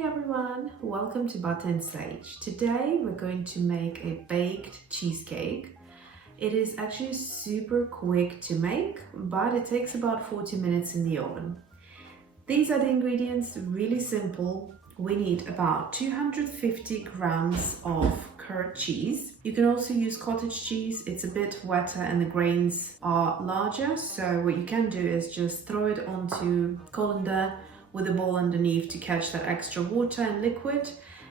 Hey everyone, welcome to Butter and Sage. Today we're going to make a baked cheesecake. It is actually super quick to make, but it takes about 40 minutes in the oven. These are the ingredients, really simple. We need about 250 grams of curd cheese. You can also use cottage cheese. It's a bit wetter and the grains are larger. So what you can do is just throw it onto colander with a bowl underneath to catch that extra water and liquid,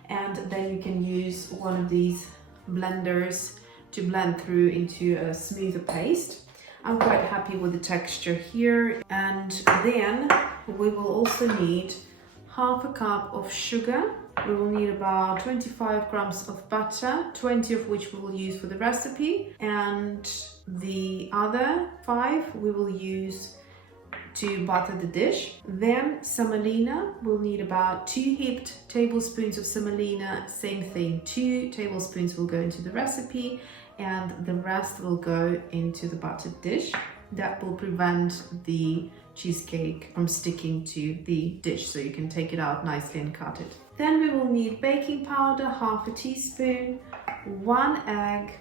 and then you can use one of these blenders to blend through into a smoother paste. I'm quite happy with the texture here. And then we will also need half a cup of sugar. We will need about 25 grams of butter, 20 of which we will use for the recipe, and the other 5 we will use to butter the dish. Then semolina, we'll need about 2 heaped tablespoons of semolina. Same thing, 2 tablespoons will go into the recipe and the rest will go into the buttered dish. That will prevent the cheesecake from sticking to the dish, so you can take it out nicely and cut it. Then we will need baking powder, half a teaspoon, 1 egg,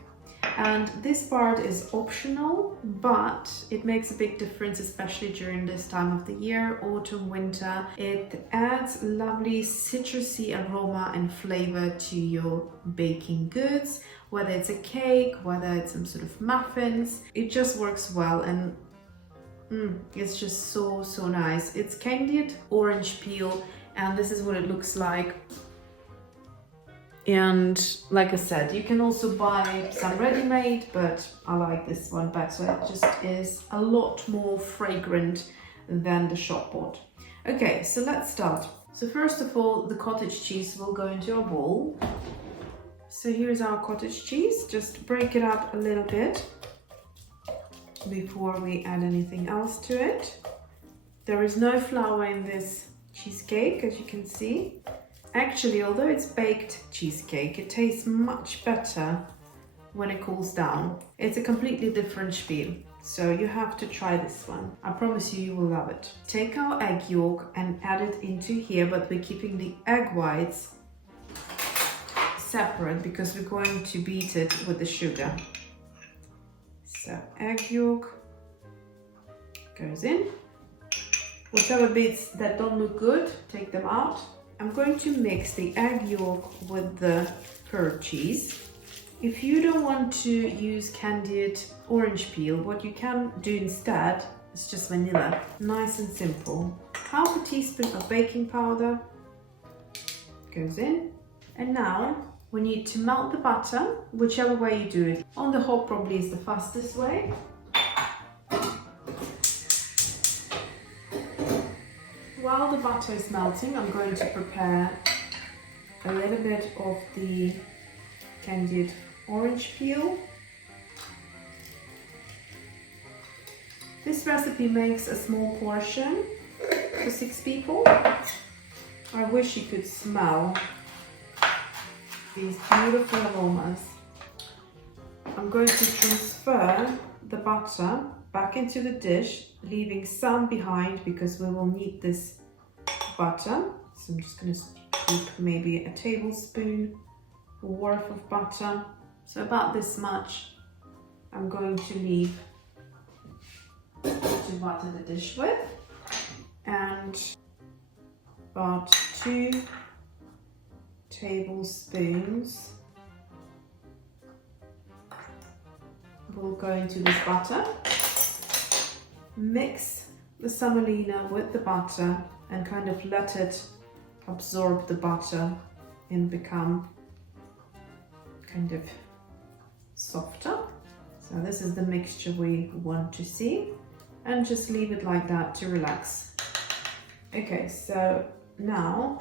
and this part is optional, but it makes a big difference, especially during this time of the year, autumn, winter. It adds lovely citrusy aroma and flavor to your baking goods, whether it's a cake, whether it's some sort of muffins. It just works well, and it's just so nice. It's candied orange peel, and this is what it looks like. And like I said, you can also buy some ready-made, but I like this one better. It just is a lot more fragrant than the shop bought. Okay, so let's start. So first of all, the cottage cheese will go into a bowl. So here's our cottage cheese. Just break it up a little bit before we add anything else to it. There is no flour in this cheesecake, as you can see. Actually, although it's baked cheesecake, it tastes much better when it cools down. It's a completely different spiel, so you have to try this one. I promise you, you will love it. Take our egg yolk and add it into here, but we're keeping the egg whites separate because we're going to beat it with the sugar. So egg yolk goes in. Whichever bits that don't look good, take them out. I'm going to mix the egg yolk with the curd cheese. If you don't want to use candied orange peel, what you can do instead is just vanilla. Nice and simple. Half a teaspoon of baking powder goes in. And now we need to melt the butter, whichever way you do it. On the hob probably is the fastest way. While the butter is melting, I'm going to prepare a little bit of the candied orange peel. This recipe makes a small portion for 6 people. I wish you could smell these beautiful aromas. I'm going to transfer the butter back into the dish, leaving some behind because we will need this butter. So I'm just going to scoop maybe a tablespoon worth of butter. So about this much I'm going to leave to butter the dish with, and about 2 tablespoons will go into this butter. Mix the semolina with the butter and kind of let it absorb the butter and become kind of softer. So this is the mixture we want to see, and just leave it like that to relax. Okay, so now,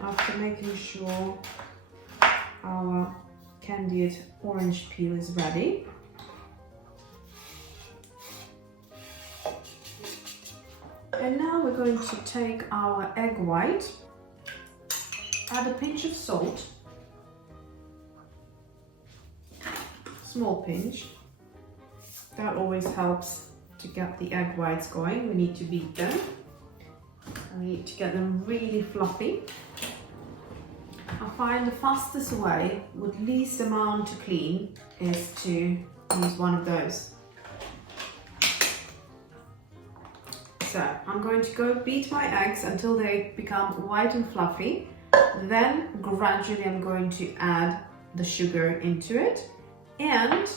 after making sure our candied orange peel is ready, and now we're going to take our egg white, add a pinch of salt, small pinch. That always helps to get the egg whites going. We need to beat them. We need to get them really fluffy. I find the fastest way with least amount to clean is to use one of those. So I'm going to go beat my eggs until they become white and fluffy. Then gradually I'm going to add the sugar into it, and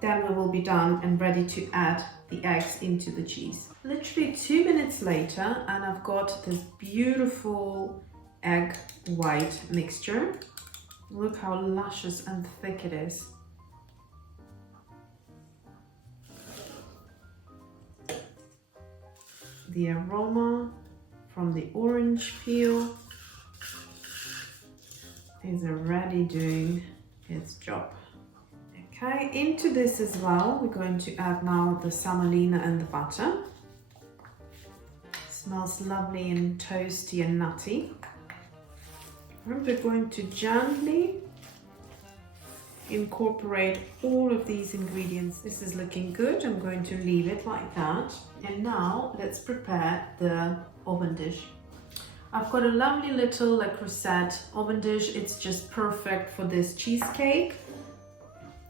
then we will be done and ready to add the eggs into the cheese. Literally 2 minutes later, and I've got this beautiful egg white mixture. Look how luscious and thick it is. The aroma from the orange peel is already doing its job. Okay, into this as well, we're going to add now the semolina and the butter. Smells lovely and toasty and nutty. And we're going to gently incorporate all of these ingredients. This is looking good. I'm going to leave it like that. And now let's prepare the oven dish. I've got a lovely little Le Creuset oven dish. It's just perfect for this cheesecake.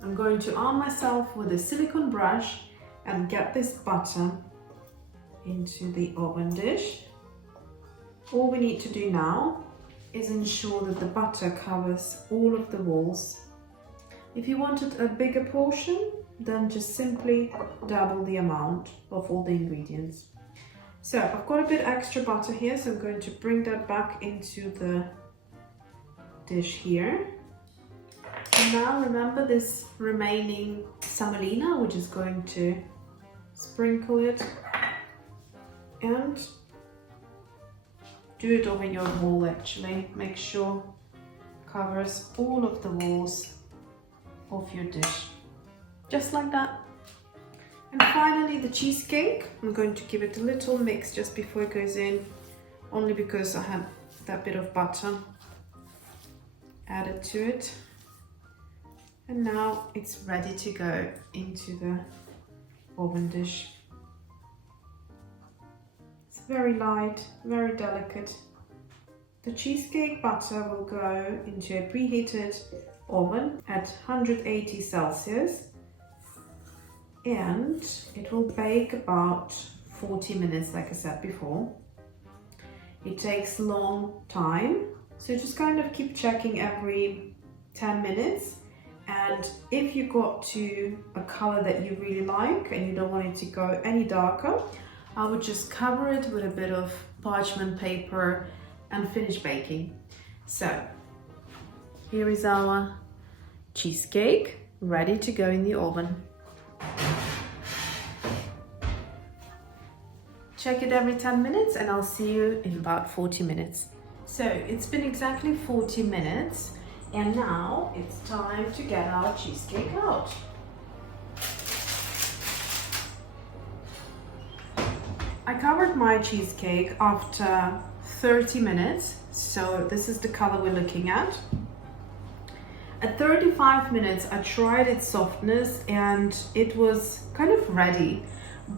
I'm going to arm myself with a silicone brush and get this butter into the oven dish. All we need to do now is ensure that the butter covers all of the walls. If you wanted a bigger portion, then just simply double the amount of all the ingredients. So I've got a bit extra butter here, so I'm going to bring that back into the dish here. And now remember this remaining semolina, we're just going to sprinkle it and do it over your wall actually. Make sure it covers all of the walls of your dish. Just like that. And finally the cheesecake. I'm going to give it a little mix just before it goes in, only because I had that bit of butter added to it. And now it's ready to go into the oven dish. It's very light, very delicate. The cheesecake batter will go into a preheated oven at 180 Celsius and it will bake about 40 minutes, like I said before. It takes a long time, so just kind of keep checking every 10 minutes. And if you got to a color that you really like and you don't want it to go any darker, I would just cover it with a bit of parchment paper and finish baking. So here is our cheesecake ready to go in the oven. Check it every 10 minutes and I'll see you in about 40 minutes. So it's been exactly 40 minutes and now it's time to get our cheesecake out. I covered my cheesecake after 30 minutes, so this is the color we're looking at. At 35 minutes, I tried its softness and it was kind of ready,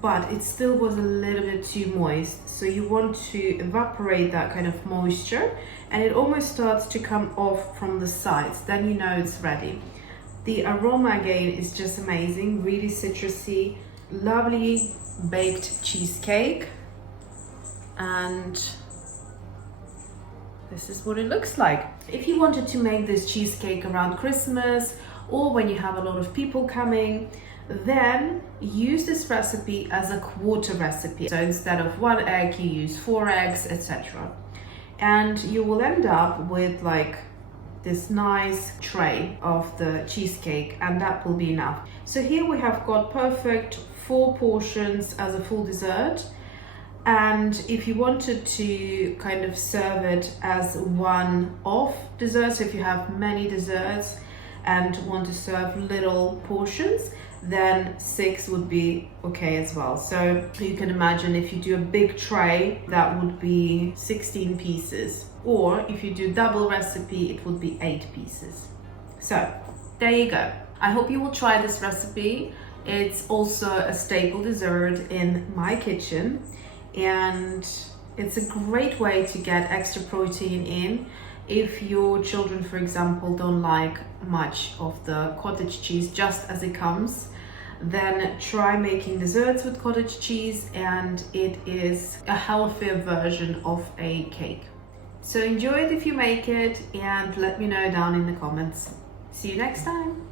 but it still was a little bit too moist. So you want to evaporate that kind of moisture and it almost starts to come off from the sides. Then you know it's ready. The aroma again is just amazing, really citrusy, lovely baked cheesecake. And this is what it looks like. If you wanted to make this cheesecake around Christmas or when you have a lot of people coming, then use this recipe as a quarter recipe. So instead of 1 egg, you use 4 eggs, etc. And you will end up with like this nice tray of the cheesecake, and that will be enough. So here we have got perfect 4 portions as a full dessert. And if you wanted to kind of serve it as one-off dessert, so if you have many desserts and want to serve little portions, then 6 would be okay as well. So you can imagine if you do a big tray, that would be 16 pieces. Or if you do double recipe, it would be 8 pieces. So there you go. I hope you will try this recipe. It's also a staple dessert in my kitchen. And It's a great way to get extra protein in. If your children, for example, don't like much of the cottage cheese just as it comes, then try making desserts with cottage cheese, and it is a healthier version of a cake. So enjoy it if you make it, and let me know down in the comments. See you next time.